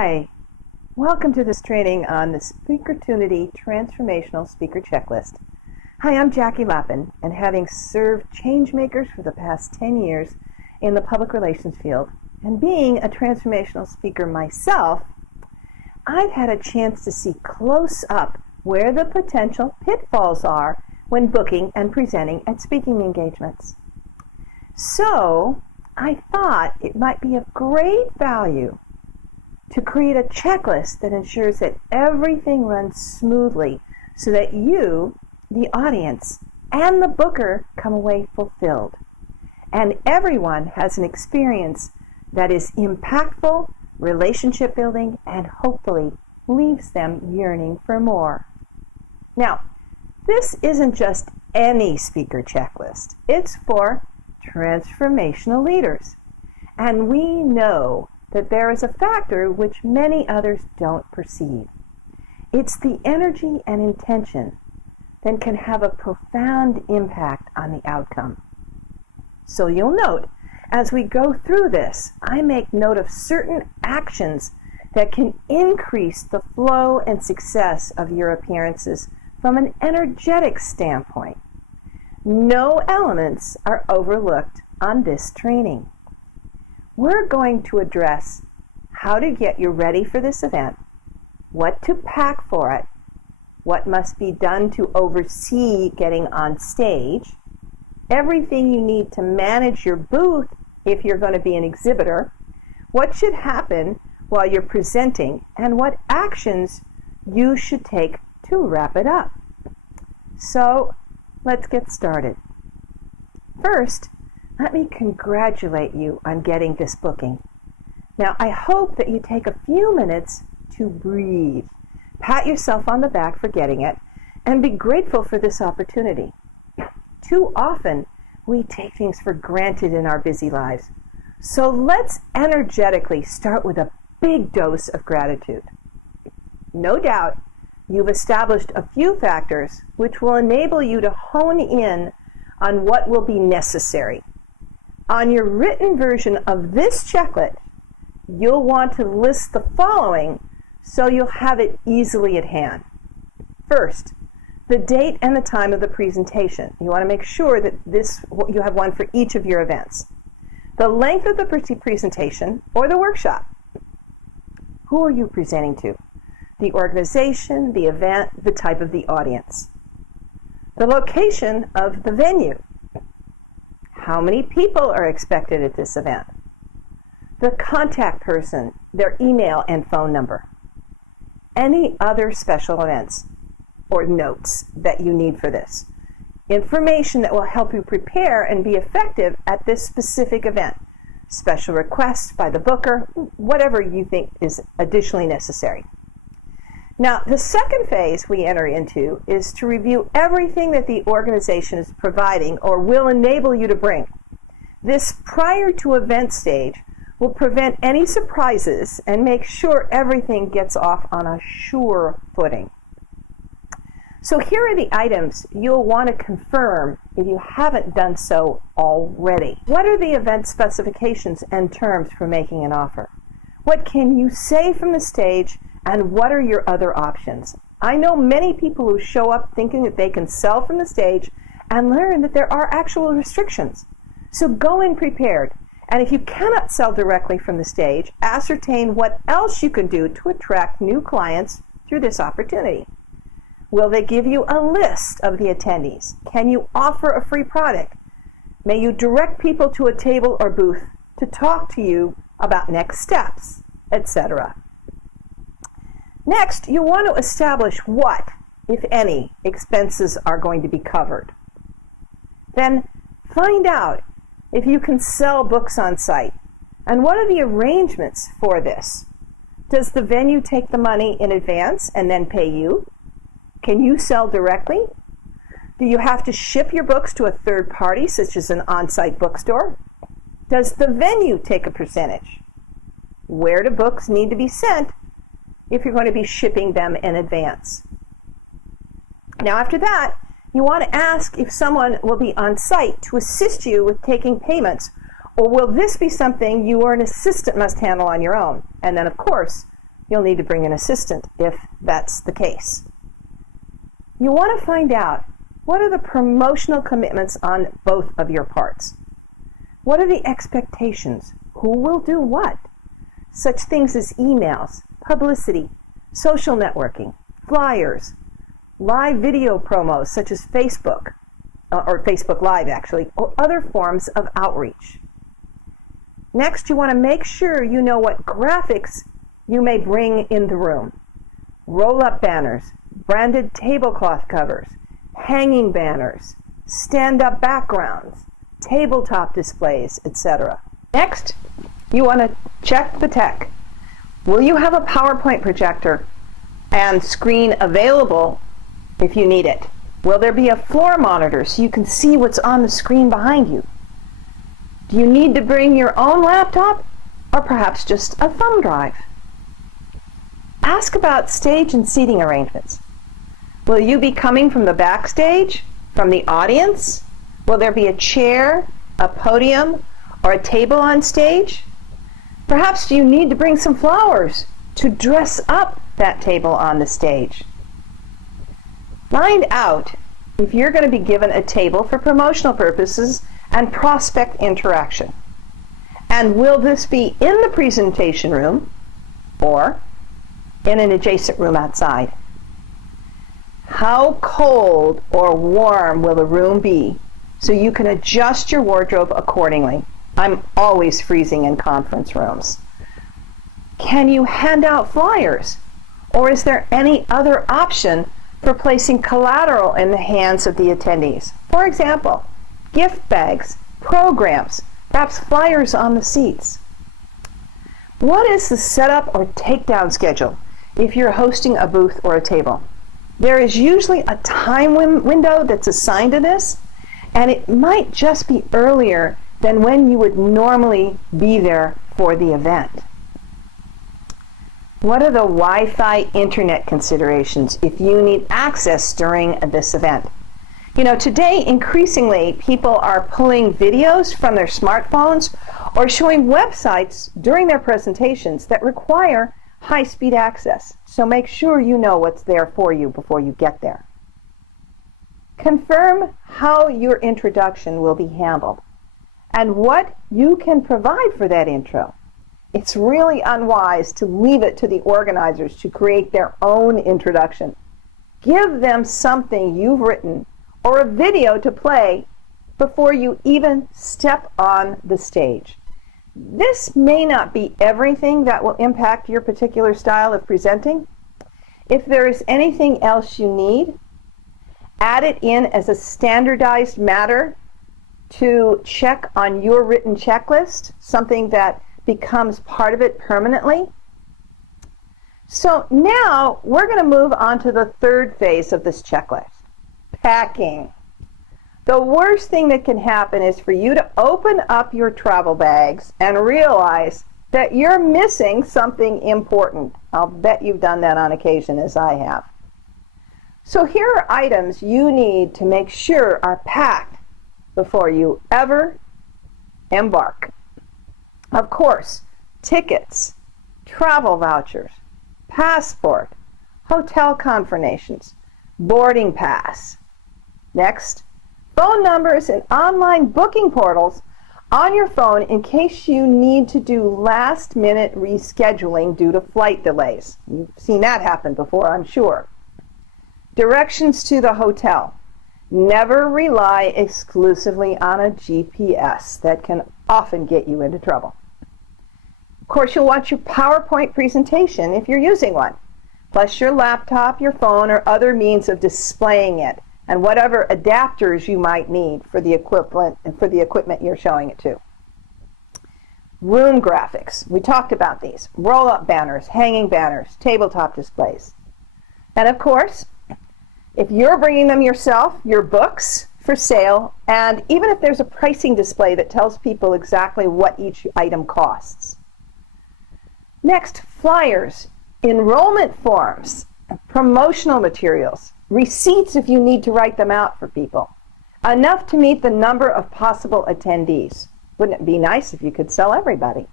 Hi, welcome to this training on the Speakertunity Transformational Speaker Checklist. Hi, I'm Jackie Lappin, and having served changemakers for the past 10 years in the public relations field, and being a transformational speaker myself, I've had a chance to see close up where the potential pitfalls are when booking and presenting at speaking engagements. So, I thought it might be of great value to create a checklist that ensures that everything runs smoothly so that you, the audience, and the booker come away fulfilled. And everyone has an experience that is impactful, relationship building, and hopefully leaves them yearning for more. Now, this isn't just any speaker checklist. It's for transformational leaders. And we know that there is a factor which many others don't perceive. It's the energy and intention that can have a profound impact on the outcome. So you'll note, as we go through this, I make note of certain actions that can increase the flow and success of your appearances from an energetic standpoint. No elements are overlooked on this training. We're going to address how to get you ready for this event, what to pack for it, what must be done to oversee getting on stage, everything you need to manage your booth if you're going to be an exhibitor, what should happen while you're presenting, and what actions you should take to wrap it up. So, let's get started. First, let me congratulate you on getting this booking. Now, I hope that you take a few minutes to breathe, pat yourself on the back for getting it, and be grateful for this opportunity. Too often, we take things for granted in our busy lives. So let's energetically start with a big dose of gratitude. No doubt, you've established a few factors which will enable you to hone in on what will be necessary. On your written version of this checklist, you'll want to list the following so you'll have it easily at hand. First, the date and the time of the presentation. You want to make sure that you have one for each of your events. The length of the presentation or the workshop. Who are you presenting to? The organization, the event, the type of the audience. The location of the venue. How many people are expected at this event? The contact person, their email and phone number. Any other special events or notes that you need for this. Information that will help you prepare and be effective at this specific event. Special requests by the booker, whatever you think is additionally necessary. Now, the second phase we enter into is to review everything that the organization is providing or will enable you to bring. This prior to event stage will prevent any surprises and make sure everything gets off on a sure footing. So here are the items you'll want to confirm if you haven't done so already. What are the event specifications and terms for making an offer? What can you say from the stage, and what are your other options? I know many people who show up thinking that they can sell from the stage and learn that there are actual restrictions. So go in prepared. And if you cannot sell directly from the stage, ascertain what else you can do to attract new clients through this opportunity. Will they give you a list of the attendees? Can you offer a free product? May you direct people to a table or booth to talk to you about next steps, etc. Next, you want to establish what, if any, expenses are going to be covered. Then find out if you can sell books on site, and what are the arrangements for this? Does the venue take the money in advance and then pay you? Can you sell directly? Do you have to ship your books to a third party, such as an on-site bookstore? Does the venue take a percentage? Where do books need to be sent if you're going to be shipping them in advance? Now, after that, you want to ask if someone will be on site to assist you with taking payments, or will this be something you or an assistant must handle on your own? And then, of course, You'll need to bring an assistant if that's the case. You want to find out, what are the promotional commitments on both of your parts? What are the expectations? Who will do what? Such things as emails, publicity, social networking, flyers, live video promos such as Facebook, or Facebook Live actually, or other forms of outreach. Next, you want to make sure you know what graphics you may bring in the room. Roll-up banners, branded tablecloth covers, hanging banners, stand-up backgrounds, tabletop displays, etc. Next, you want to check the tech. Will you have a PowerPoint projector and screen available if you need it? Will there be a floor monitor so you can see what's on the screen behind you? Do you need to bring your own laptop or perhaps just a thumb drive? Ask about stage and seating arrangements. Will you be coming from the backstage, from the audience? Will there be a chair, a podium, or a table on stage? Perhaps you need to bring some flowers to dress up that table on the stage. Find out if you're going to be given a table for promotional purposes and prospect interaction. And will this be in the presentation room or in an adjacent room outside? How cold or warm will the room be so you can adjust your wardrobe accordingly? I'm always freezing in conference rooms. Can you hand out flyers? Or is there any other option for placing collateral in the hands of the attendees? For example, gift bags, programs, perhaps flyers on the seats. What is the setup or takedown schedule if you're hosting a booth or a table? There is usually a time window that's assigned to this, and it might just be earlier than when you would normally be there for the event. What are the Wi-Fi internet considerations if you need access during this event? You know, today, increasingly, people are pulling videos from their smartphones or showing websites during their presentations that require high-speed access. So make sure you know what's there for you before you get there. Confirm how your introduction will be handled and what you can provide for that intro. It's really unwise to leave it to the organizers to create their own introduction. Give them something you've written or a video to play before you even step on the stage. This may not be everything that will impact your particular style of presenting. If there is anything else you need, add it in as a standardized matter to check on your written checklist, something that becomes part of it permanently. So now we're going to move on to the third phase of this checklist, packing. The worst thing that can happen is for you to open up your travel bags and realize that you're missing something important. I'll bet you've done that on occasion, as I have. So here are items you need to make sure are packed before you ever embark. Of course, tickets, travel vouchers, passport, hotel confirmations, boarding pass. Next, phone numbers and online booking portals on your phone in case you need to do last-minute rescheduling due to flight delays. You've seen that happen before, I'm sure. Directions to the hotel. Never rely exclusively on a GPS. That can often get you into trouble. Of course, you'll want your PowerPoint presentation if you're using one, plus your laptop, your phone, or other means of displaying it, and whatever adapters you might need for the equipment you're showing it to. Room graphics. We talked about these. Roll-up banners, hanging banners, tabletop displays. And of course, if you're bringing them yourself, your books for sale, and even if there's a pricing display that tells people exactly what each item costs. Next, flyers, enrollment forms, promotional materials, receipts if you need to write them out for people. Enough to meet the number of possible attendees. Wouldn't it be nice if you could sell everybody?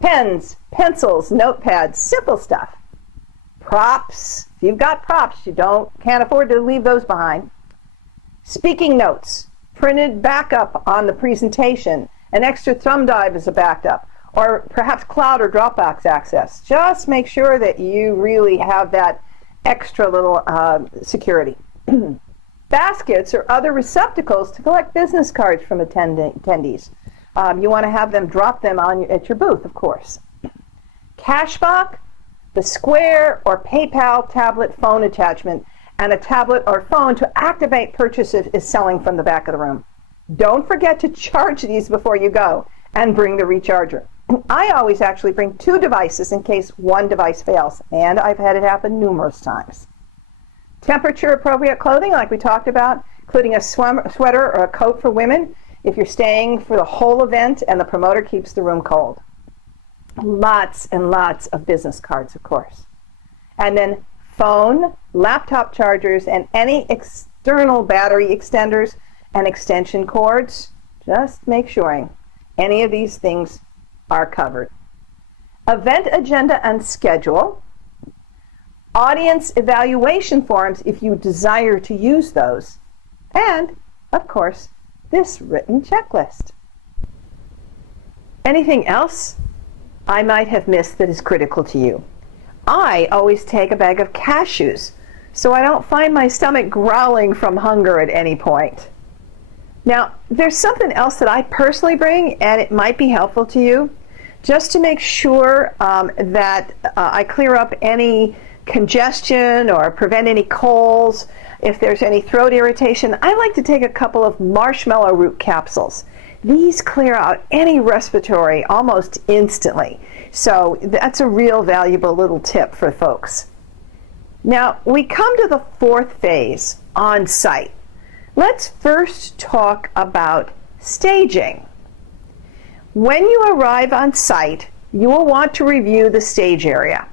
Pens, pencils, notepads, simple stuff. Props. If you've got props, you can't afford to leave those behind. Speaking notes, printed backup on the presentation, an extra thumb drive as a backup, or perhaps cloud or Dropbox access. Just make sure that you really have that extra little security. Baskets or other receptacles to collect business cards from attendees. You want to have them drop them at your booth, of course. Cashbox, the Square or PayPal tablet phone attachment, and a tablet or phone to activate purchases is selling from the back of the room. Don't forget to charge these before you go and bring the recharger. I always actually bring 2 devices in case one device fails, and I've had it happen numerous times. Temperature appropriate clothing, like we talked about, including a sweater or a coat for women if you're staying for the whole event and the promoter keeps the room cold. Lots and lots of business cards, of course. And then phone, laptop chargers, and any external battery extenders and extension cords. Just make sure any of these things are covered. Event agenda and schedule. Audience evaluation forms if you desire to use those. And, of course, this written checklist. Anything else I might have missed that is critical to you? I always take a bag of cashews so I don't find my stomach growling from hunger at any point. Now, there's something else that I personally bring, and it might be helpful to you, just to make sure that I clear up any congestion or prevent any colds. If there's any throat irritation, I like to take a couple of marshmallow root capsules. These clear out any respiratory almost instantly. So that's a real valuable little tip for folks. Now, we come to the 4th phase, on-site. Let's first talk about staging. When you arrive on site, you will want to review the stage area.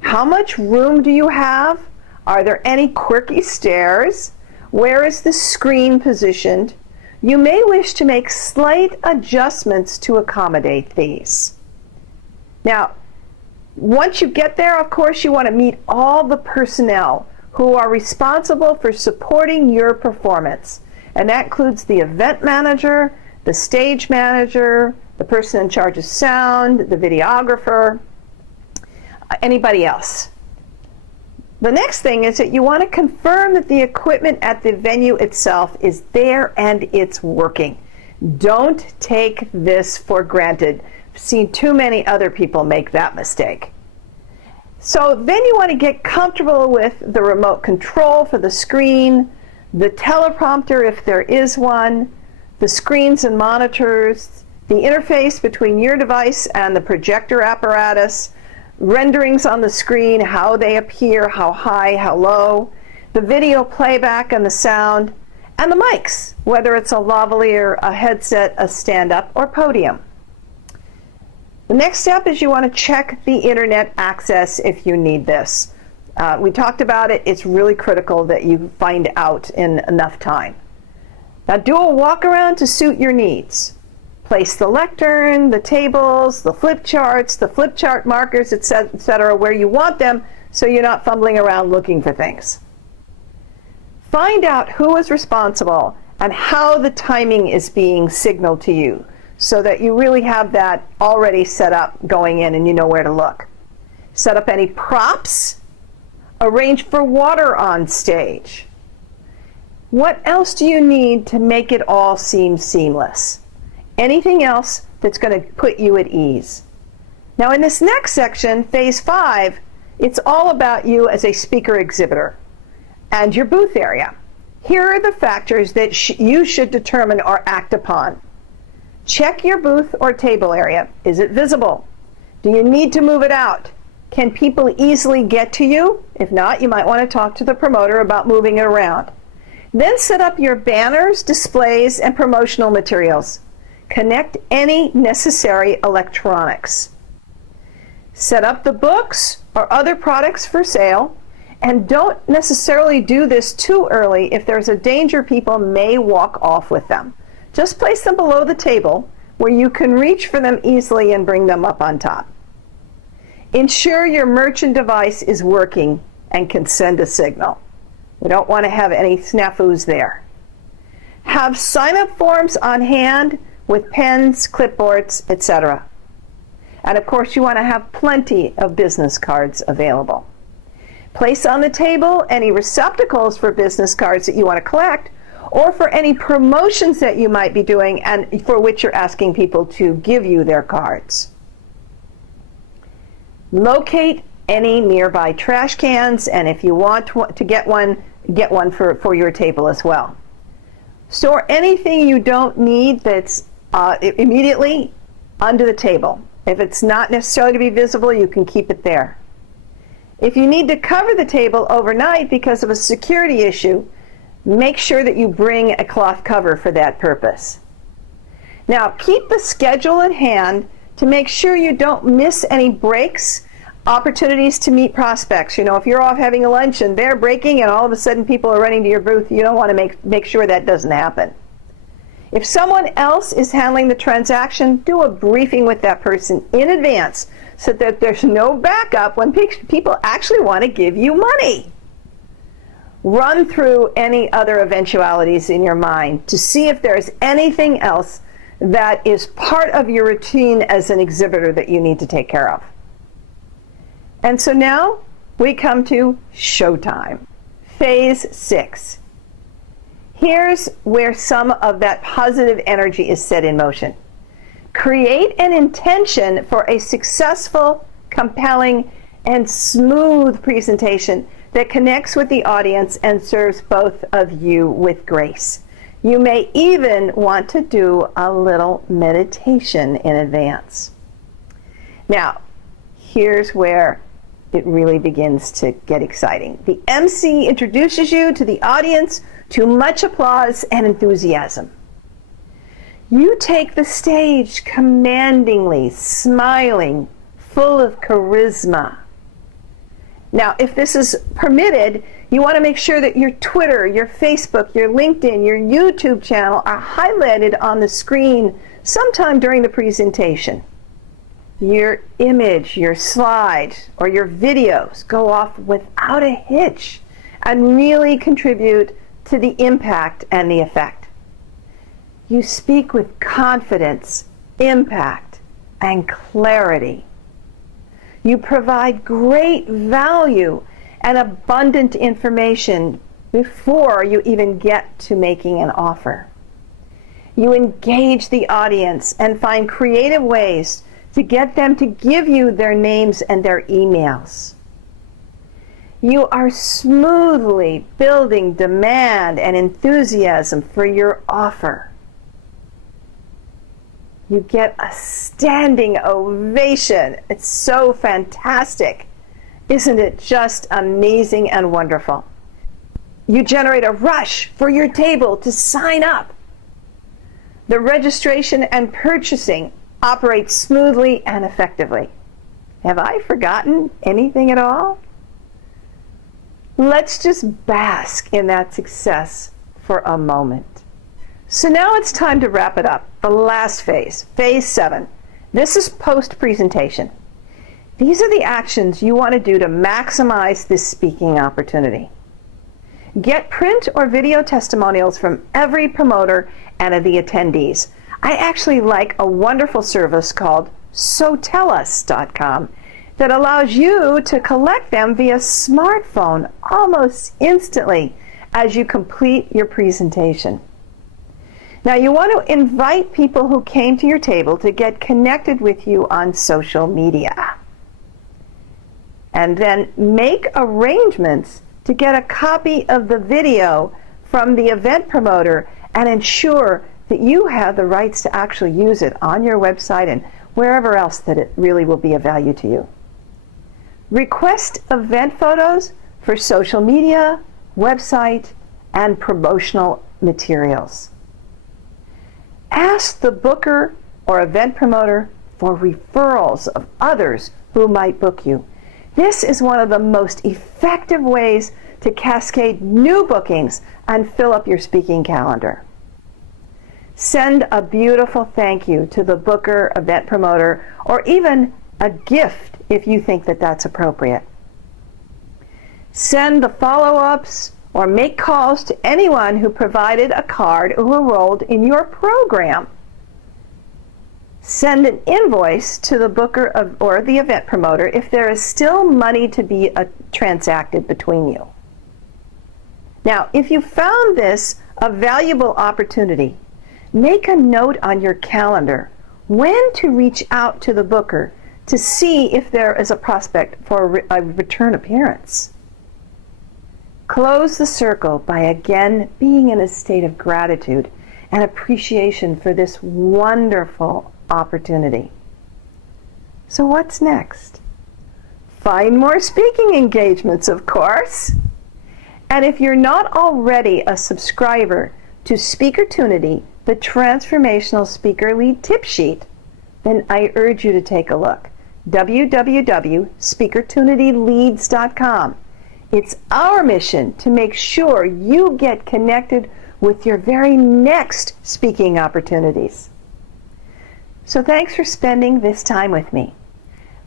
How much room do you have? Are there any quirky stairs? Where is the screen positioned? You may wish to make slight adjustments to accommodate these. Now, once you get there, of course, you want to meet all the personnel who are responsible for supporting your performance. And that includes the event manager, the stage manager, the person in charge of sound, the videographer, anybody else. The next thing is that you want to confirm that the equipment at the venue itself is there and it's working. Don't take this for granted. I've seen too many other people make that mistake. So then you want to get comfortable with the remote control for the screen, the teleprompter if there is one, the screens and monitors, the interface between your device and the projector apparatus, renderings on the screen, how they appear, how high, how low, the video playback and the sound, and the mics, whether it's a lavalier, a headset, a stand-up, or podium. The next step is you want to check the internet access if you need this. We talked about it. It's really critical that you find out in enough time. Now do a walk around to suit your needs. Place the lectern, the tables, the flip charts, the flip chart markers, etc. where you want them so you're not fumbling around looking for things. Find out who is responsible and how the timing is being signaled to you so that you really have that already set up going in and you know where to look. Set up any props. Arrange for water on stage. What else do you need to make it all seem seamless? Anything else that's going to put you at ease. Now in this next section, phase 5, it's all about you as a speaker exhibitor and your booth area. Here are the factors that you should determine or act upon. Check your booth or table area. Is it visible? Do you need to move it out? Can people easily get to you? If not, you might want to talk to the promoter about moving it around. Then set up your banners, displays, and promotional materials. Connect any necessary electronics. Set up the books or other products for sale, and don't necessarily do this too early if there's a danger people may walk off with them. Just place them below the table where you can reach for them easily and bring them up on top. Ensure your merchant device is working and can send a signal. We don't want to have any snafus there. Have sign-up forms on hand with pens, clipboards, etc. And of course, you want to have plenty of business cards available. Place on the table any receptacles for business cards that you want to collect, or for any promotions that you might be doing and for which you're asking people to give you their cards. Locate any nearby trash cans, and if you want to get one for your table as well. Store anything you don't need that's immediately under the table. If it's not necessarily to be visible, you can keep it there. If you need to cover the table overnight because of a security issue, make sure that you bring a cloth cover for that purpose. Now, keep the schedule at hand to make sure you don't miss any breaks, opportunities to meet prospects. You know, if you're off having a lunch and they're breaking and all of a sudden people are running to your booth, you don't want to make sure that doesn't happen. If someone else is handling the transaction, do a briefing with that person in advance so that there's no backup when people actually want to give you money. Run through any other eventualities in your mind to see if there's anything else that is part of your routine as an exhibitor that you need to take care of. And so now we come to showtime, phase 6. Here's where some of that positive energy is set in motion. Create an intention for a successful, compelling, and smooth presentation that connects with the audience and serves both of you with grace. You may even want to do a little meditation in advance. Now, here's where it really begins to get exciting. The MC introduces you to the audience to much applause and enthusiasm. You take the stage commandingly, smiling, full of charisma. Now, if this is permitted, you want to make sure that your Twitter, your Facebook, your LinkedIn, your YouTube channel are highlighted on the screen sometime during the presentation. Your image, your slide, or your videos go off without a hitch and really contribute to the impact and the effect. You speak with confidence, impact, and clarity. You provide great value and abundant information before you even get to making an offer. You engage the audience and find creative ways to get them to give you their names and their emails. You are smoothly building demand and enthusiasm for your offer. You get a standing ovation. It's so fantastic. Isn't it just amazing and wonderful? You generate a rush for your table to sign up. The registration and purchasing operates smoothly and effectively. Have I forgotten anything at all? Let's just bask in that success for a moment. So now it's time to wrap it up. The last phase, phase 7. This is post-presentation. These are the actions you want to do to maximize this speaking opportunity. Get print or video testimonials from every promoter and of the attendees. I actually like a wonderful service called SoTellUs.com that allows you to collect them via smartphone almost instantly as you complete your presentation. Now, you want to invite people who came to your table to get connected with you on social media. And then make arrangements to get a copy of the video from the event promoter and ensure that you have the rights to actually use it on your website and wherever else that it really will be of value to you. Request event photos for social media, website, and promotional materials. Ask the booker or event promoter for referrals of others who might book you. This is one of the most effective ways to cascade new bookings and fill up your speaking calendar. Send a beautiful thank you to the booker, event promoter, or even a gift if you think that that's appropriate. Send the follow-ups or make calls to anyone who provided a card or who enrolled in your program. Send an invoice to the booker or the event promoter if there is still money to be transacted between you. Now, if you found this a valuable opportunity, make a note on your calendar when to reach out to the booker to see if there is a prospect for a return appearance. Close the circle by again being in a state of gratitude and appreciation for this wonderful opportunity. So what's next? Find more speaking engagements, of course. And if you're not already a subscriber to Speakertunity, the Transformational Speaker Lead Tip Sheet, then I urge you to take a look. www.speakertunityleads.com. It's our mission to make sure you get connected with your very next speaking opportunities. So thanks for spending this time with me.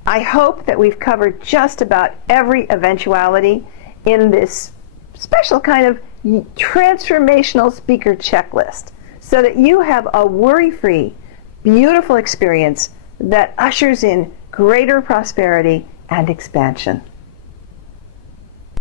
I hope that we've covered just about every eventuality in this special kind of transformational speaker checklist so that you have a worry-free, beautiful experience that ushers in greater prosperity and expansion.